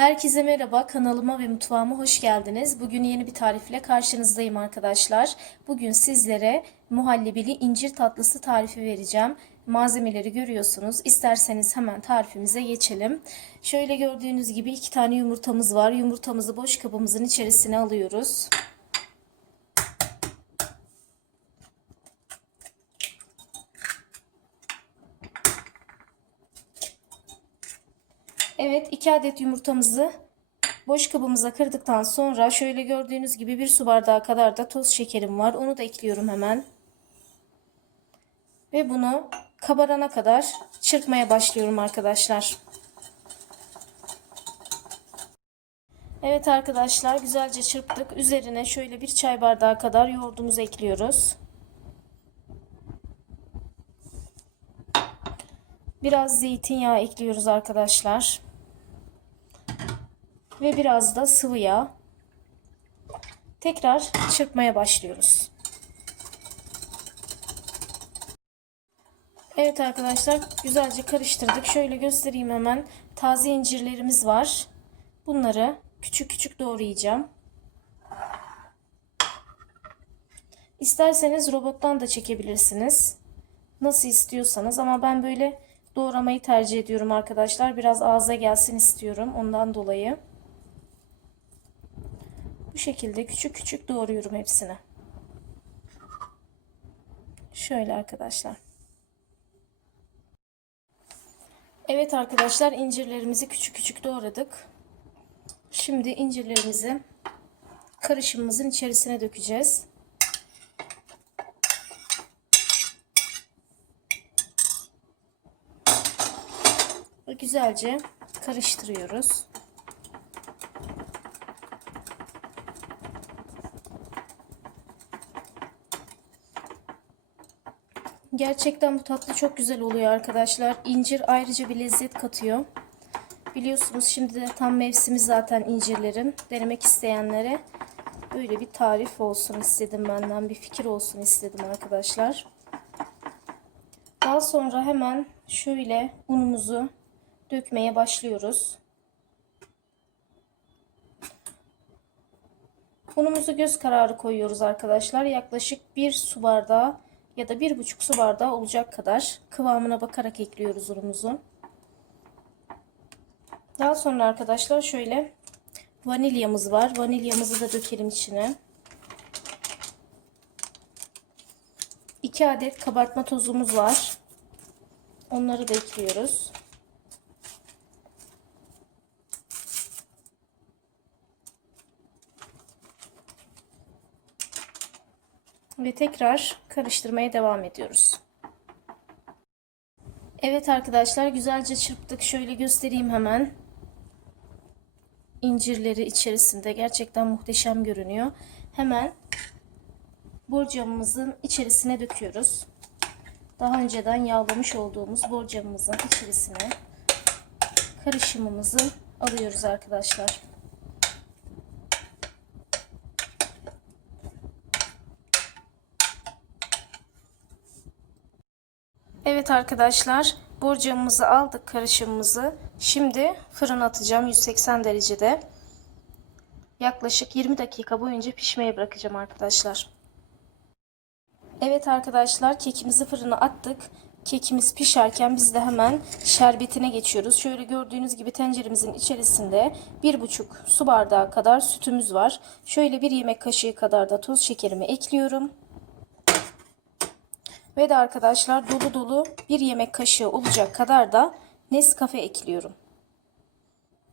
Herkese merhaba, kanalıma ve mutfağıma hoş geldiniz. Bugün yeni bir tarifle karşınızdayım arkadaşlar. Bugün sizlere muhallebili incir tatlısı tarifi vereceğim. Malzemeleri görüyorsunuz. İsterseniz hemen tarifimize geçelim. Şöyle gördüğünüz gibi iki tane yumurtamız var. Yumurtamızı boş kabımızın içerisine alıyoruz. Evet 2 adet yumurtamızı boş kabımıza kırdıktan sonra şöyle gördüğünüz gibi bir su bardağı kadar da toz şekerim var. Onu da ekliyorum hemen. Ve bunu kabarana kadar çırpmaya başlıyorum arkadaşlar. Evet arkadaşlar güzelce çırptık. Üzerine şöyle bir çay bardağı kadar yoğurdumuzu ekliyoruz. Biraz zeytinyağı ekliyoruz arkadaşlar. Ve biraz da sıvı yağ. Tekrar çırpmaya başlıyoruz. Evet arkadaşlar güzelce karıştırdık. Şöyle göstereyim hemen. Taze incirlerimiz var. Bunları küçük küçük doğrayacağım. İsterseniz robottan da çekebilirsiniz. Nasıl istiyorsanız ama ben böyle doğramayı tercih ediyorum arkadaşlar. Biraz ağza gelsin istiyorum ondan dolayı. Şekilde küçük küçük doğruyorum hepsini. Şöyle arkadaşlar. Evet arkadaşlar incirlerimizi küçük küçük doğradık. Şimdi incirlerimizi karışımımızın içerisine dökeceğiz. Güzelce karıştırıyoruz. Gerçekten bu tatlı çok güzel oluyor arkadaşlar. İncir ayrıca bir lezzet katıyor. Biliyorsunuz şimdi de tam mevsimi zaten incirlerin. Denemek isteyenlere böyle bir tarif olsun istedim benden. Bir fikir olsun istedim arkadaşlar. Daha sonra hemen şöyle unumuzu dökmeye başlıyoruz. Unumuzu göz kararı koyuyoruz arkadaşlar. Yaklaşık bir su bardağı ya da bir buçuk su bardağı olacak kadar kıvamına bakarak ekliyoruz unumuzu. Daha sonra arkadaşlar şöyle vanilyamız var. Vanilyamızı da dökelim içine. 2 adet kabartma tozumuz var. Onları da ekliyoruz. Ve tekrar karıştırmaya devam ediyoruz. Evet arkadaşlar güzelce çırptık. Şöyle göstereyim hemen. İncirleri içerisinde gerçekten muhteşem görünüyor. Hemen borcamımızın içerisine döküyoruz. Daha önceden yağlamış olduğumuz borcamımızın içerisine karışımımızı alıyoruz arkadaşlar. Evet arkadaşlar borcamımızı aldık karışımımızı. Şimdi fırına atacağım 180 derecede. Yaklaşık 20 dakika boyunca pişmeye bırakacağım arkadaşlar. Evet arkadaşlar kekimizi fırına attık. Kekimiz pişerken biz de hemen şerbetine geçiyoruz. Şöyle gördüğünüz gibi tenceremizin içerisinde 1,5 su bardağı kadar sütümüz var. Şöyle bir yemek kaşığı kadar da toz şekerimi ekliyorum. Ve de arkadaşlar dolu dolu bir yemek kaşığı olacak kadar da Nescafe ekliyorum.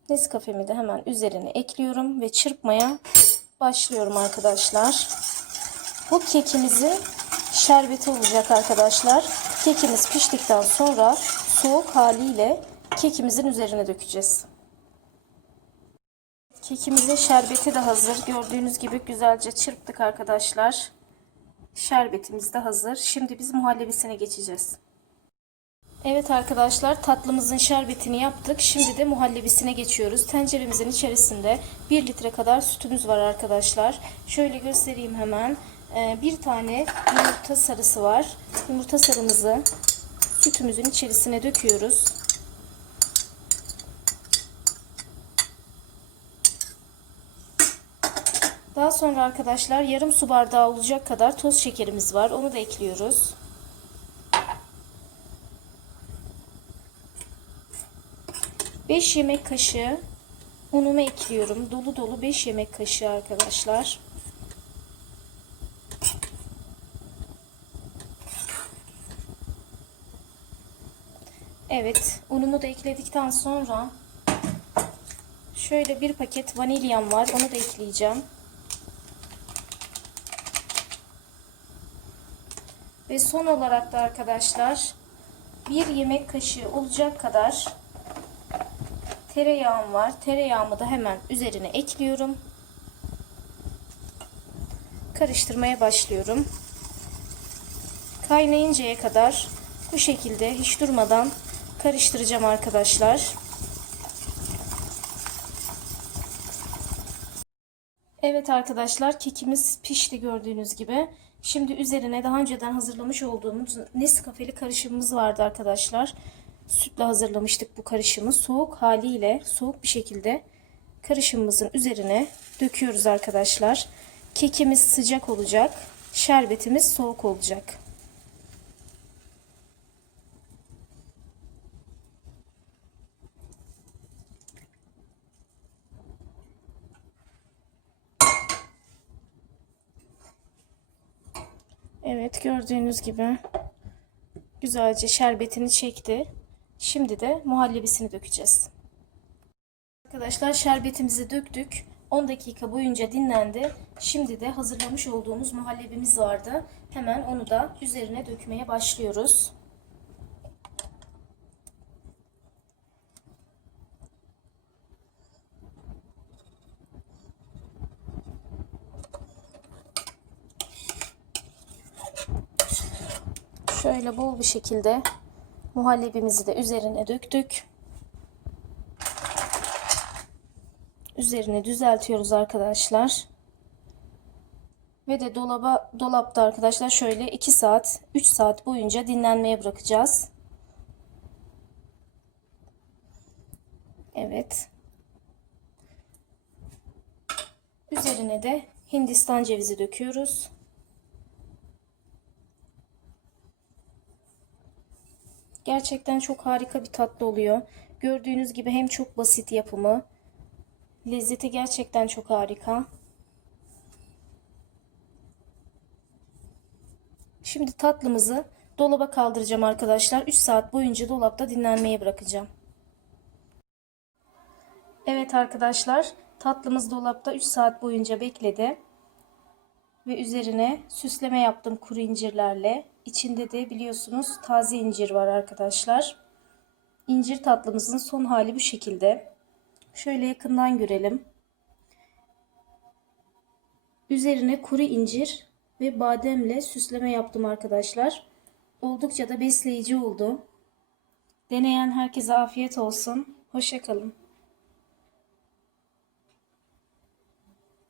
Nescafe'mi de hemen üzerine ekliyorum ve çırpmaya başlıyorum arkadaşlar. Bu kekimizin şerbeti olacak arkadaşlar. Kekimiz piştikten sonra soğuk haliyle kekimizin üzerine dökeceğiz. Kekimizin şerbeti de hazır. Gördüğünüz gibi güzelce çırptık arkadaşlar. Şerbetimiz de hazır. Şimdi biz muhallebisine geçeceğiz. Evet arkadaşlar tatlımızın şerbetini yaptık. Şimdi de muhallebisine geçiyoruz. Tenceremizin içerisinde 1 litre kadar sütümüz var arkadaşlar. Şöyle göstereyim hemen. Ee, bir tane yumurta sarısı var. Yumurta sarımızı sütümüzün içerisine döküyoruz. Daha sonra arkadaşlar yarım su bardağı olacak kadar toz şekerimiz var. Onu da ekliyoruz. Beş yemek kaşığı unumu ekliyorum. Dolu dolu 5 yemek kaşığı arkadaşlar. Evet, unumu da ekledikten sonra şöyle bir paket vanilyam var. Onu da ekleyeceğim. Ve son olarak da arkadaşlar bir yemek kaşığı olacak kadar tereyağım var. Tereyağımı da hemen üzerine ekliyorum. Karıştırmaya başlıyorum. Kaynayıncaya kadar bu şekilde hiç durmadan karıştıracağım arkadaşlar. Evet arkadaşlar kekimiz pişti gördüğünüz gibi. Şimdi üzerine daha önceden hazırlamış olduğumuz Nescafe'li karışımımız vardı arkadaşlar. Sütle hazırlamıştık bu karışımı. Soğuk haliyle soğuk bir şekilde karışımımızın üzerine döküyoruz arkadaşlar. Kekimiz sıcak olacak. Şerbetimiz soğuk olacak. Evet gördüğünüz gibi güzelce şerbetini çekti. Şimdi de muhallebisini dökeceğiz. Arkadaşlar şerbetimizi döktük. 10 dakika boyunca dinlendi. Şimdi de hazırlamış olduğumuz muhallebimiz vardı. Hemen onu da üzerine dökmeye başlıyoruz. Şöyle bol bir şekilde muhallebimizi de üzerine döktük. Üzerine düzeltiyoruz arkadaşlar. Ve de dolaba dolapta arkadaşlar şöyle 2 saat 3 saat boyunca dinlenmeye bırakacağız. Evet. Üzerine de Hindistan cevizi döküyoruz. Gerçekten çok harika bir tatlı oluyor. Gördüğünüz gibi hem çok basit yapımı. Lezzeti gerçekten çok harika. Şimdi tatlımızı dolaba kaldıracağım arkadaşlar. 3 saat boyunca dolapta dinlenmeye bırakacağım. Evet arkadaşlar tatlımız dolapta 3 saat boyunca bekledi. Ve üzerine süsleme yaptım kuru incirlerle. İçinde de biliyorsunuz taze incir var arkadaşlar. İncir tatlımızın son hali bu şekilde. Şöyle yakından görelim. Üzerine kuru incir ve bademle süsleme yaptım arkadaşlar. Oldukça da besleyici oldu. Deneyen herkese afiyet olsun. Hoşçakalın.